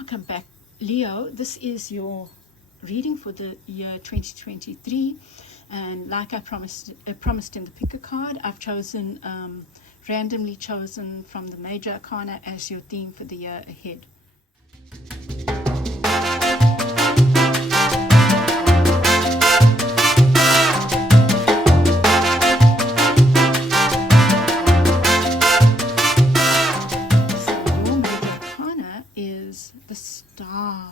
Welcome back, Leo. This is your reading for the year 2023, and like I promised in the picker card, I've chosen randomly chosen from the major arcana as your theme for the year ahead. The star,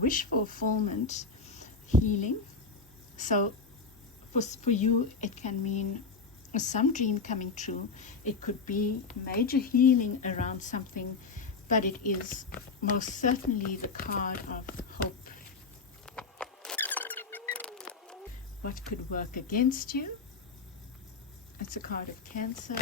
wish fulfillment, healing. So for you, it can mean some dream coming true. It could be major healing around something, but it is most certainly the card of hope. What could work against you? It's a card of Cancer.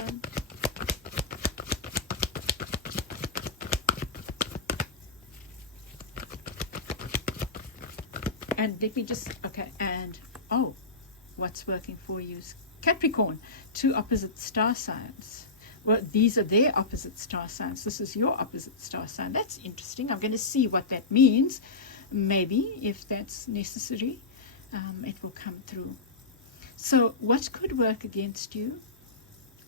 And let me just, okay, and, oh, what's working for you is Capricorn, two opposite star signs. Well, these are their opposite star signs. This is your opposite star sign. That's interesting. I'm going to see what that means. Maybe, if that's necessary, it will come through. So what could work against you?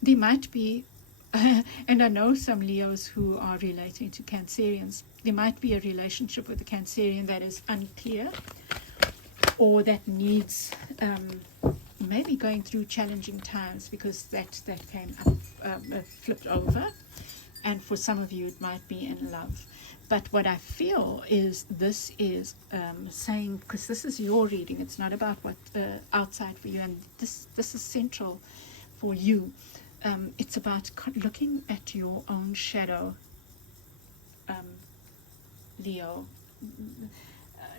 There might be, and I know some Leos who are relating to Cancerians, there might be a relationship with a Cancerian that is unclear, or that needs maybe going through challenging times, because that came up, flipped over, and for some of you it might be in love. But what I feel is this is saying, because this is your reading, it's not about what outside for you, and this is central for you. It's about looking at your own shadow, Leo.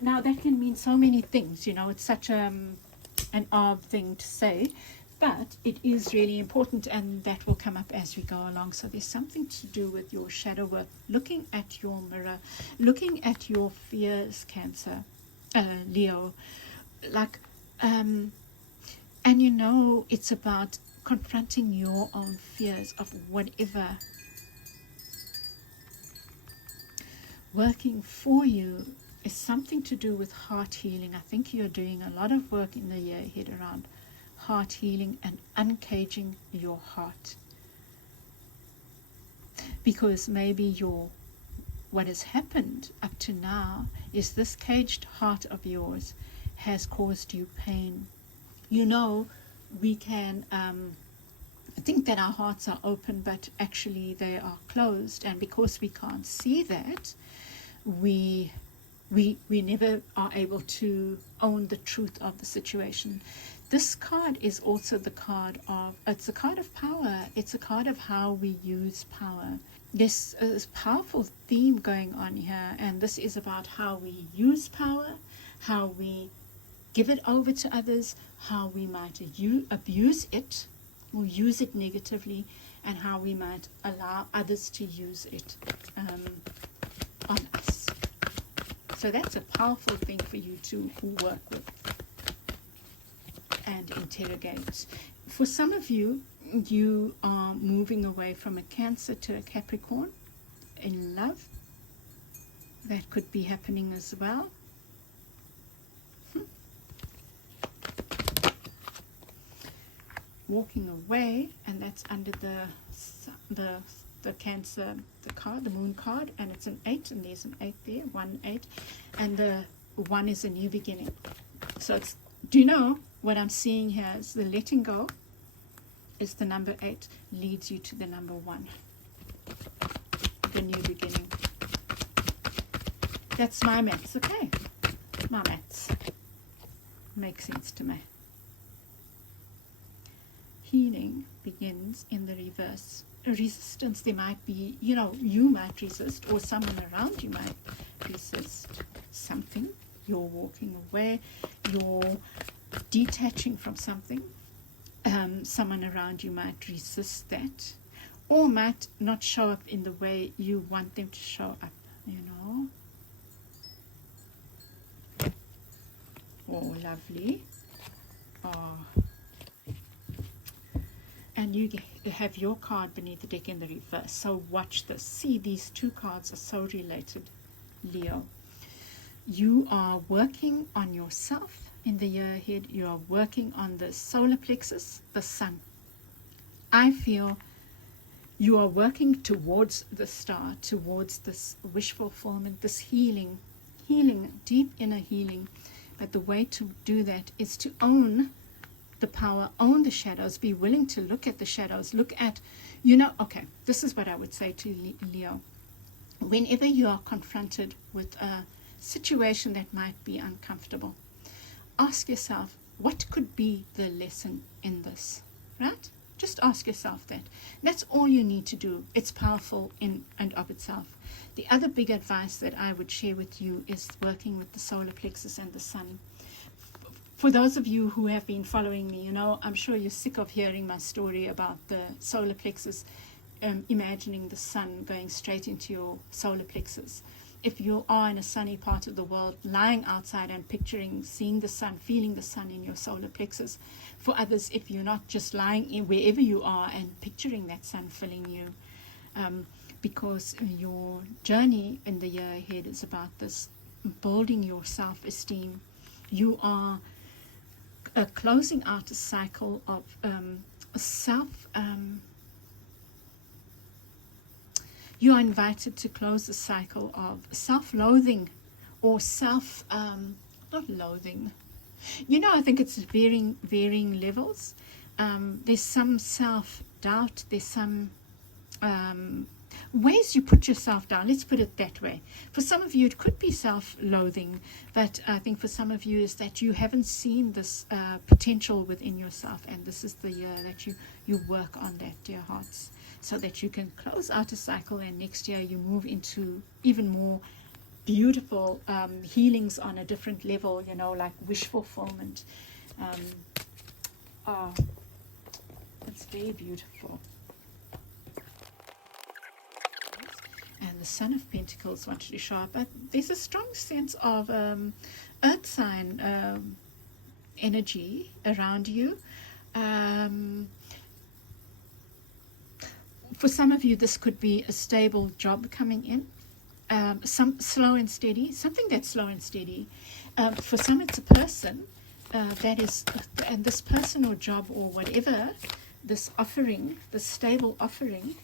Now that can mean so many things, you know, it's such an odd thing to say, but it is really important, and that will come up as we go along. So there's something to do with your shadow work, looking at your mirror, looking at your fears, Cancer, Leo, like, and you know, it's about confronting your own fears of whatever working for you is something to do with heart healing. I think you're doing a lot of work in the year ahead around heart healing and uncaging your heart, because maybe what has happened up to now is this caged heart of yours has caused you pain. You know, we can think that our hearts are open, but actually they are closed, and because we can't see that, we never are able to own the truth of the situation. This card is also the card of, it's a card of power. It's a card of how we use power. There's a powerful theme going on here, and this is about how we use power, how we give it over to others, how we might abuse it or use it negatively, and how we might allow others to use it on us. So that's a powerful thing for you to work with and interrogate. For some of you, you are moving away from a Cancer to a Capricorn in love. That could be happening as well. Walking away, and that's under the Cancer, the card, the moon card, and it's an 8, and there's an 8 there, 1, 8, and the 1 is a new beginning. So it's, do you know what I'm seeing here is the letting go is the number 8 leads you to the number 1, the new beginning. That's my maths, okay? My maths makes sense to me. Healing begins in the reverse. Resistance, there might be, you know, you might resist, or someone around you might resist something. You're walking away, you're detaching from something. Someone around you might resist that, or might not show up in the way you want them to show up, you know. Oh, lovely. Oh. And you have your card beneath the deck in the reverse. So watch this. See, these two cards are so related. Leo. You are working on yourself in the year ahead. You are working on the solar plexus, the sun. I feel you are working towards the star, towards this wish fulfillment, this healing, deep inner healing. But the way to do that is to own the power, own the shadows, be willing to look at the shadows, look at, okay, this is what I would say to Leo. Whenever you are confronted with a situation that might be uncomfortable, ask yourself, what could be the lesson in this, right? Just ask yourself that. That's all you need to do. It's powerful in and of itself. The other big advice that I would share with you is working with the solar plexus and the sun. For those of you who have been following me, I'm sure you're sick of hearing my story about the solar plexus, imagining the sun going straight into your solar plexus. If you are in a sunny part of the world, lying outside and picturing, seeing the sun, feeling the sun in your solar plexus. For others, if you're not, just lying in wherever you are and picturing that sun filling you. Because your journey in the year ahead is about this, building your self-esteem. You are closing out a cycle of you are invited to close the cycle of self-loathing or not loathing. I think it's varying levels. There's some self-doubt. There's some ways you put yourself down. Let's put it that way. For some of you, it could be self-loathing, but I think for some of you is that you haven't seen this potential within yourself, and this is the year that you work on that, dear hearts, so that you can close out a cycle, and next year you move into even more beautiful healings on a different level, like wish fulfillment. It's very beautiful. And the Son of Pentacles wanted to show up, but there's a strong sense of earth sign energy around you. For some of you, this could be a stable job coming in, some slow and steady, something that's slow and steady. For some, it's a person that is, and this person or job or whatever, this offering, this stable offering,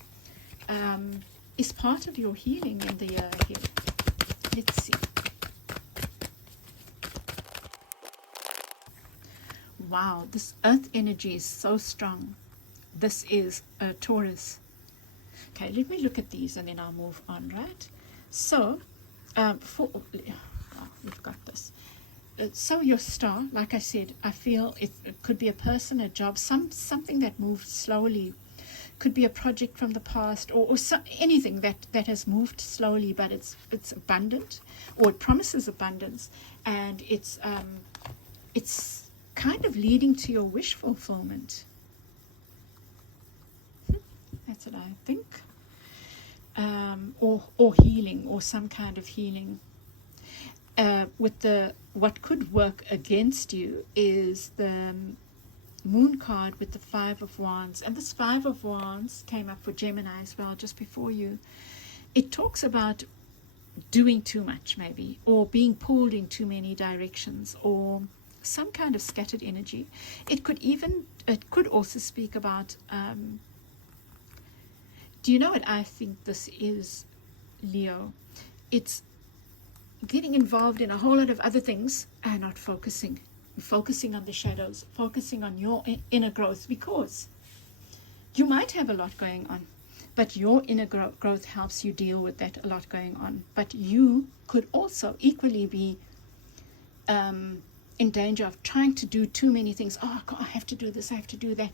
is part of your healing in the year ahead. Let's see. Wow, this earth energy is so strong. This is a Taurus. Okay, let me look at these and then I'll move on, right? So, we've got this. So your star, like I said, I feel it could be a person, a job, something that moves slowly. Could be a project from the past, or anything that has moved slowly, but it's abundant, or it promises abundance, and it's kind of leading to your wish fulfillment. That's what I think. Or healing, or some kind of healing. With what could work against you is the Moon card with the Five of Wands, and this Five of Wands came up for Gemini as well just before you. It talks about doing too much, maybe, or being pulled in too many directions, or some kind of scattered energy. It could also speak about do you know what I think this is, Leo? It's getting involved in a whole lot of other things and not focusing on the shadows, focusing on your inner growth, because you might have a lot going on, but your inner growth helps you deal with that a lot going on. But you could also equally be in danger of trying to do too many things. Oh God, I have to do this, I have to do that,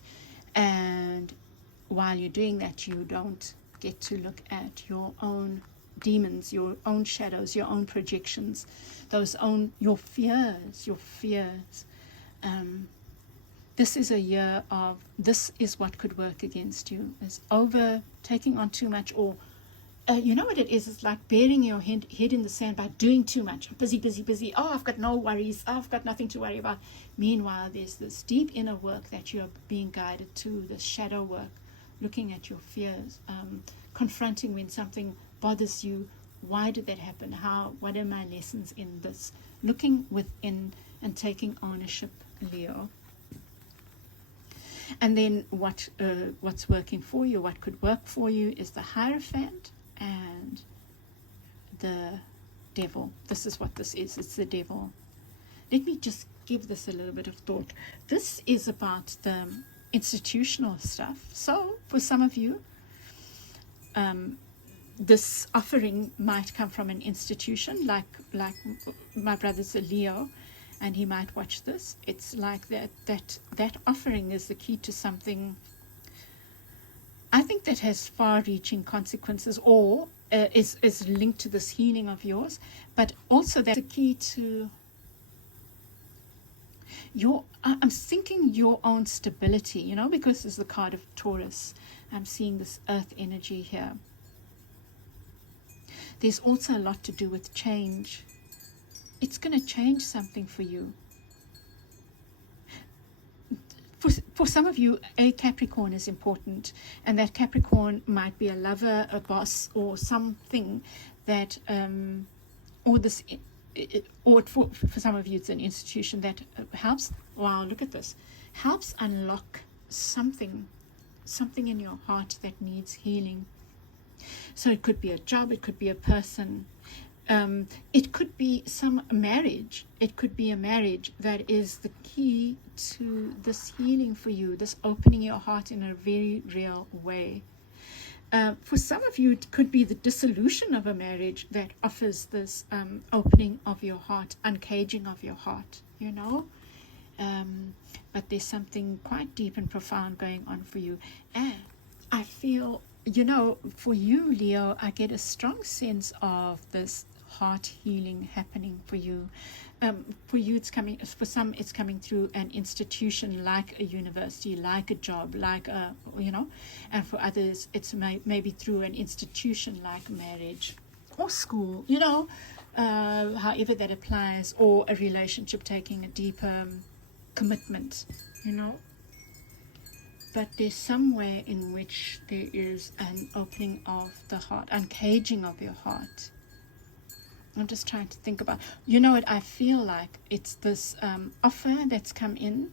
and while you're doing that, you don't get to look at your own demons, your own shadows, your own projections, your fears. This is a year of, this is what could work against you, is over taking on too much, or you know what it is? It's like burying your head in the sand by doing too much. Busy. Oh, I've got no worries. I've got nothing to worry about. Meanwhile, there's this deep inner work that you're being guided to, this shadow work, looking at your fears, confronting when something bothers you, Why did that happen? What are my lessons in this? Looking within and taking ownership, Leo. And then what's working for you, what could work for you is the Hierophant and the Devil. This is what this is. It's the Devil. Let me just give this a little bit of thought. This is about the institutional stuff. So for some of you, this offering might come from an institution, like my brother's a Leo, and he might watch this. It's like that offering is the key to something, I think, that has far-reaching consequences, or is linked to this healing of yours, but also that's the key to I'm thinking your own stability, you know, because this is the card of Taurus. I'm seeing this earth energy here. There's also a lot to do with change. It's going to change something for you. For some of you, a Capricorn is important, and that Capricorn might be a lover, a boss, or something that, or for some of you, it's an institution that helps. Wow, look at this. Helps unlock something in your heart that needs healing. So it could be a job, it could be a person, it could be some marriage. It could be a marriage that is the key to this healing for you, this opening your heart in a very real way. For some of you, it could be the dissolution of a marriage that offers this opening of your heart, uncaging of your heart, you know. But there's something quite deep and profound going on for you. And I feel, you know, for you, Leo, I get a strong sense of this heart healing happening for you. For you, it's coming, for some, it's coming through an institution like a university, like a job, like a, you know, and for others, it's maybe through an institution like marriage or school, you know, however that applies, or a relationship taking a deeper commitment, you know. But there's some way in which there is an opening of the heart, uncaging of your heart. I'm just trying to think about, you know what, I feel like it's this offer that's come in.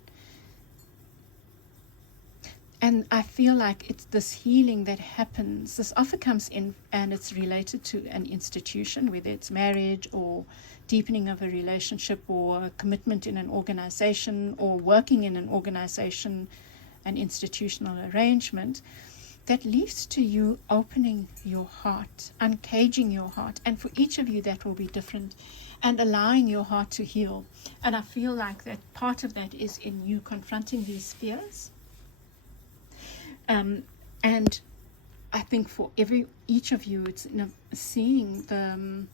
And I feel like it's this healing that happens. This offer comes in and it's related to an institution, whether it's marriage or deepening of a relationship or a commitment in an organization or working in an organization, an institutional arrangement that leads to you opening your heart, uncaging your heart. And for each of you, that will be different, and allowing your heart to heal. And I feel like that part of that is in you confronting these fears. And I think for each of you, it's, you know, seeing the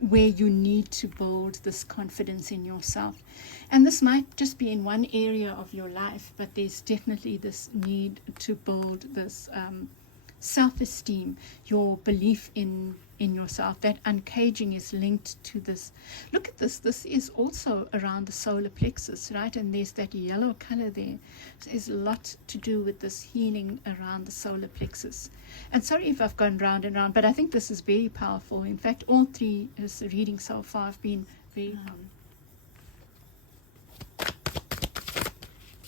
where you need to build this confidence in yourself. And this might just be in one area of your life, but there's definitely this need to build this self-esteem, your belief in yourself. That uncaging is linked to this. Look at this. This is also around the solar plexus, right? And there's that yellow color there. So there's a lot to do with this healing around the solar plexus. And sorry if I've gone round and round, but I think this is very powerful. In fact, all three readings so far have been very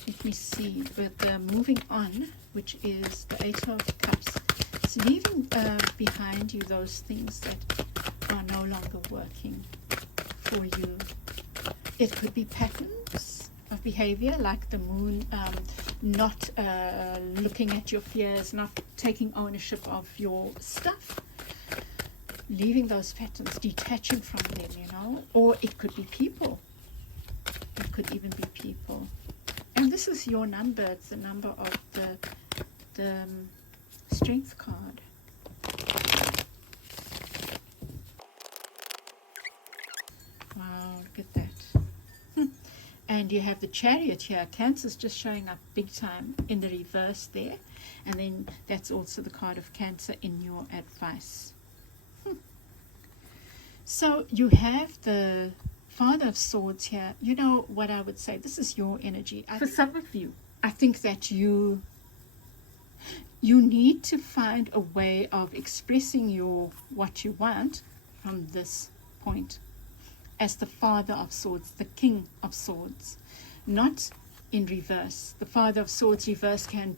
let me see, but moving on, which is the Eight of Cups. It's leaving behind you those things that are no longer working for you. It could be patterns of behavior, like the moon, not looking at your fears, not taking ownership of your stuff, leaving those patterns, detaching from them, you know. Or it could be people. It could even be people. And this is your number. It's the number of the Strength card. Wow, look at that. And you have the Chariot here. Cancer's just showing up big time in the reverse there. And then that's also the card of Cancer in your advice. So you have the Father of Swords here. You know what I would say? This is your energy. For some of you, I think that you need to find a way of expressing what you want from this point as the Father of Swords, the King of Swords, not in reverse. The Father of Swords reverse can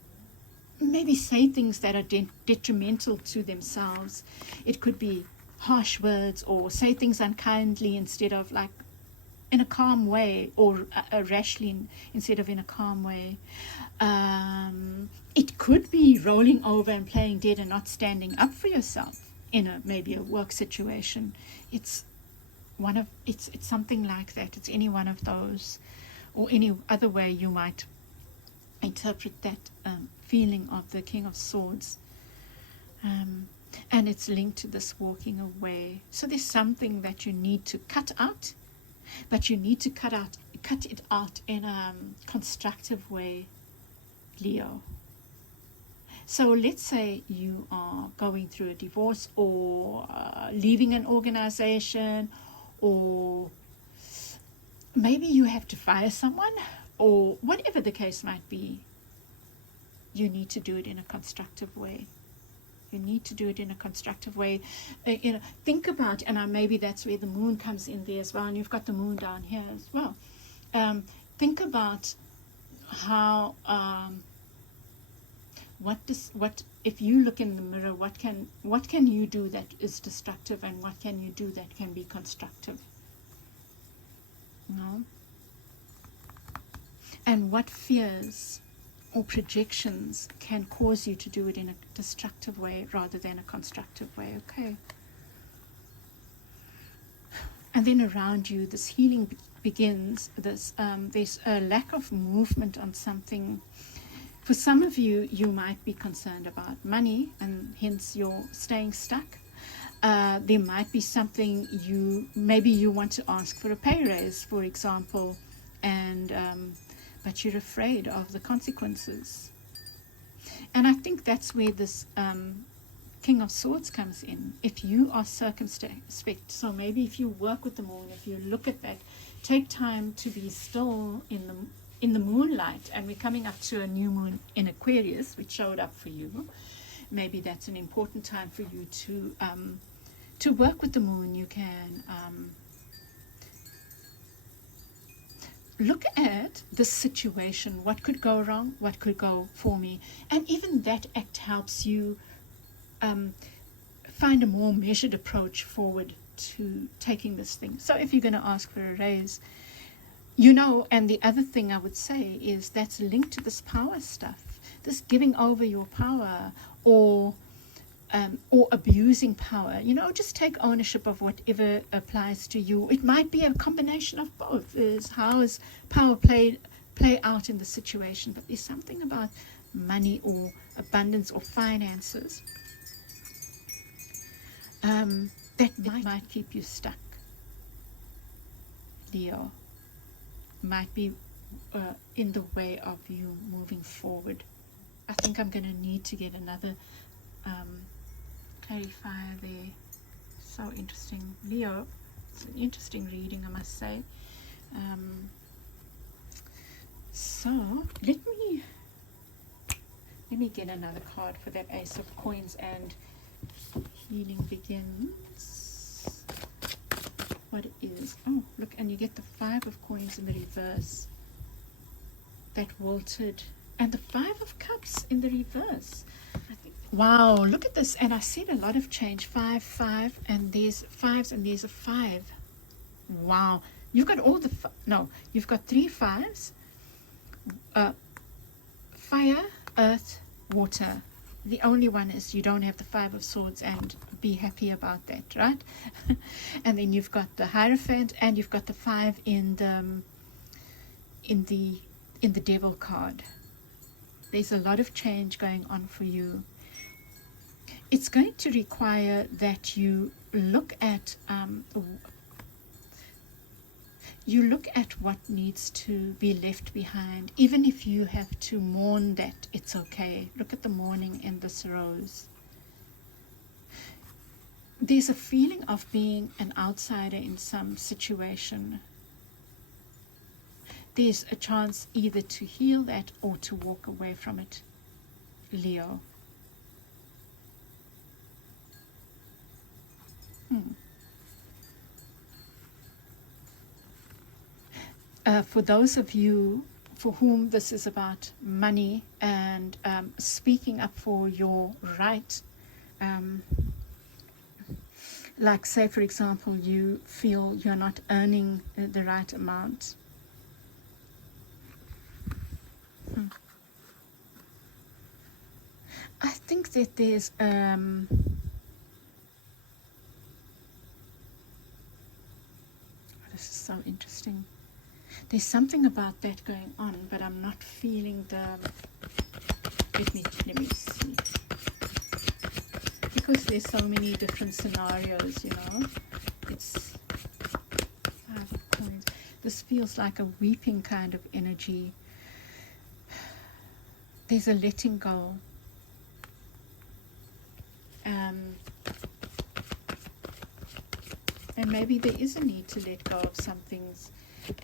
maybe say things that are detrimental to themselves. It could be harsh words, or say things unkindly instead of like in a calm way, or rashly instead of in a calm way. It could be rolling over and playing dead and not standing up for yourself in maybe a work situation. It's something like that. It's any one of those, or any other way you might interpret that feeling of the King of Swords. And it's linked to this walking away. So there's something that you need to cut out, but you need to cut it out in a constructive way, Leo. So let's say you are going through a divorce, or leaving an organization, or maybe you have to fire someone, or whatever the case might be. You need to do it in a constructive way. You need to do it in a constructive way. Think about, and maybe that's where the moon comes in there as well, and you've got the moon down here as well. Think about how, what if you look in the mirror, what can you do that is destructive, and what can you do that can be constructive? No? And what fears or projections can cause you to do it in a destructive way rather than a constructive way? Okay. And then around you, this healing begins. There's a lack of movement on something. For some of you, you might be concerned about money, and hence you're staying stuck. There might be something maybe you want to ask for a pay raise, for example, and but you're afraid of the consequences. And I think that's where this King of Swords comes in. If you are circumspect, so maybe if you work with the moon, if you look at that, take time to be still in the moonlight. And we're coming up to a new moon in Aquarius, which showed up for you. Maybe that's an important time for you to work with the moon. You can look at the situation, what could go wrong, what could go for me, and even that act helps you find a more measured approach forward to taking this thing. So if you're going to ask for a raise, and the other thing I would say is that's linked to this power stuff, this giving over your power, or abusing power. Just take ownership of whatever applies to you. It might be a combination of both. How is power play out in the situation? But there's something about money or abundance or finances that might keep you stuck, Leo. Might be in the way of you moving forward. I think I'm going to need to get another clarifier there. So interesting, Leo. It's an interesting reading, I must say. So let me get another card for that Ace of Coins, and healing begins. What is, oh look, and you get the Five of Coins in the reverse, that wilted, and the Five of Cups in the reverse. I think, wow, look at this. And I see a lot of change. 5, 5, and there's 5s, and there's a 5. Wow, you've got all the you've got 3 5s, fire, earth, water. The only one is you don't have the 5 of Swords, and be happy about that, right? And then you've got the Hierophant, and you've got the 5 in the Devil card. There's a lot of change going on for you. It's going to require that you look at what needs to be left behind, even if you have to mourn that. It's okay. Look at the mourning in this rose. There's a feeling of being an outsider in some situation. There's a chance either to heal that or to walk away from it, Leo. For those of you for whom this is about money and speaking up for your right, like say for example you feel you're not earning the right amount. I think that there's this is so interesting. There's something about that going on, but I'm not feeling the, let me see, because there's so many different scenarios, you know. It's 5 of coins. This feels like a weeping kind of energy. There's a letting go. And maybe there is a need to let go of some things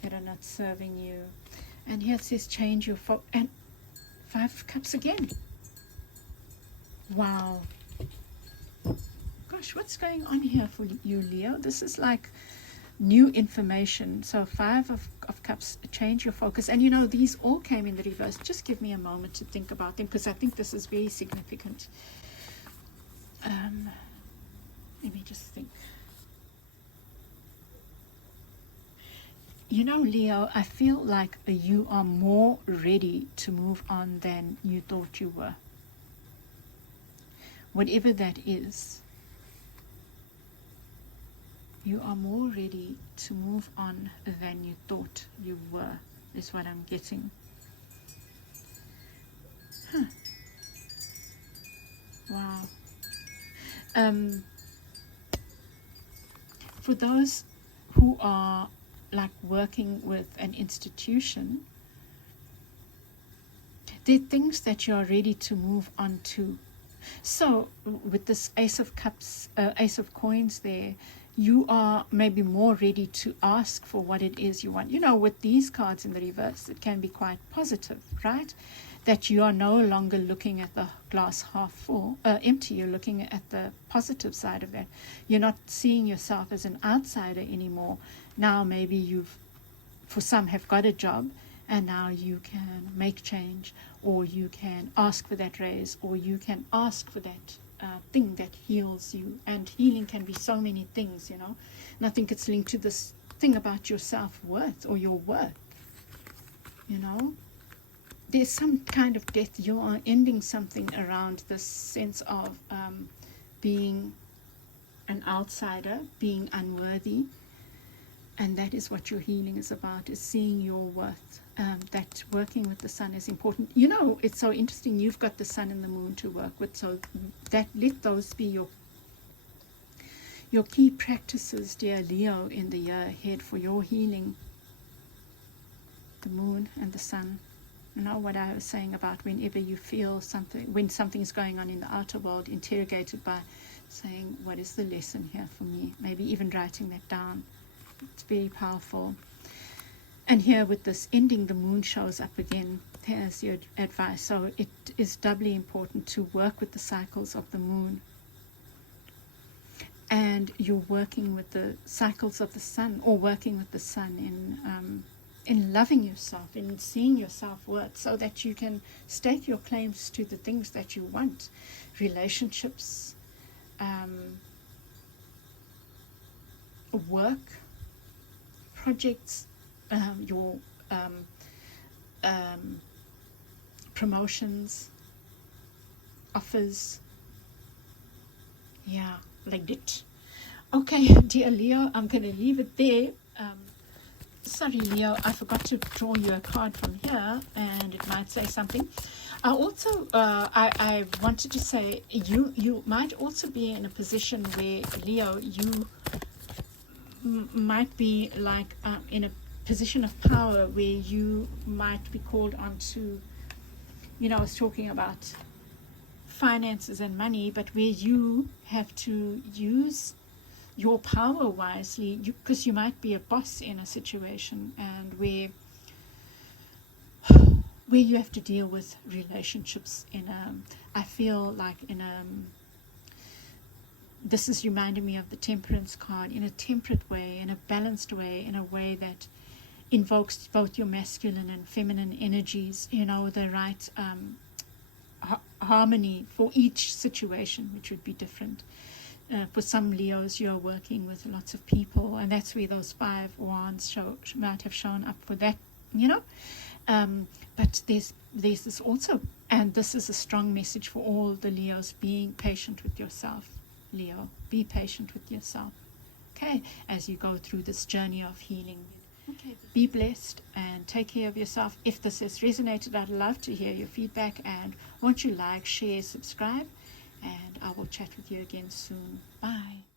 that are not serving you. And here it says change your focus. And 5 of Cups again. Wow. Gosh, what's going on here for you, Leo? This is like new information. So 5 of Cups, change your focus. And you know, these all came in the reverse. Just give me a moment to think about them, because I think this is very significant. Let me just think. You know, Leo, I feel like you are more ready to move on than you thought you were. Whatever that is, you are more ready to move on than you thought you were, is what I'm getting. Wow. For those who are like working with an institution, there are things that you are ready to move on to. So with this Ace of Cups, Ace of Coins there, you are maybe more ready to ask for what it is you want. You know, with these cards in the reverse, it can be quite positive, right? That you are no longer looking at the glass half full, empty. You're looking at the positive side of that. You're not seeing yourself as an outsider anymore. Now maybe you've, for some, have got a job, and now you can make change, or you can ask for that raise, or you can ask for that thing that heals you. And healing can be so many things, you know. And I think it's linked to this thing about your self-worth or your worth, you know. There's some kind of death. You are ending something around this sense of being an outsider, being unworthy. And that is what your healing is about, is seeing your worth. That working with the sun is important. You know, it's so interesting. You've got the sun and the moon to work with. So that, let those be your key practices, dear Leo, in the year ahead for your healing. The moon and the sun. You know what I was saying about whenever you feel something, when something is going on in the outer world, interrogate it by saying, what is the lesson here for me? Maybe even writing that down. It's very powerful. And here with this ending, the moon shows up again. Here's your advice. So it is doubly important to work with the cycles of the moon. And you're working with the cycles of the sun, or working with the sun in loving yourself, in seeing your self-worth, so that you can stake your claims to the things that you want. Relationships, work, projects, your promotions, offers. Yeah, like it. Okay, dear Leo, I'm going to leave it there. Sorry, Leo, I forgot to draw you a card from here, and it might say something. I also, I wanted to say, you might also be in a position where, Leo, you might be like in a position of power where you might be called on to, you know, I was talking about finances and money, but where you have to use your power wisely, because you might be a boss in a situation, and where you have to deal with relationships in I feel like this is reminding me of the temperance card, in a temperate way, in a balanced way, in a way that invokes both your masculine and feminine energies, you know, the right harmony for each situation, which would be different. For some Leos, you're working with lots of people, and that's where those 5 wands might have shown up for that, you know. But there's this also, and this is a strong message for all the Leos: being patient with yourself. Leo, be patient with yourself, okay, as you go through this journey of healing. Okay. Be blessed and take care of yourself. If this has resonated, I'd love to hear your feedback, and won't you like, share, subscribe, and I will chat with you again soon. Bye.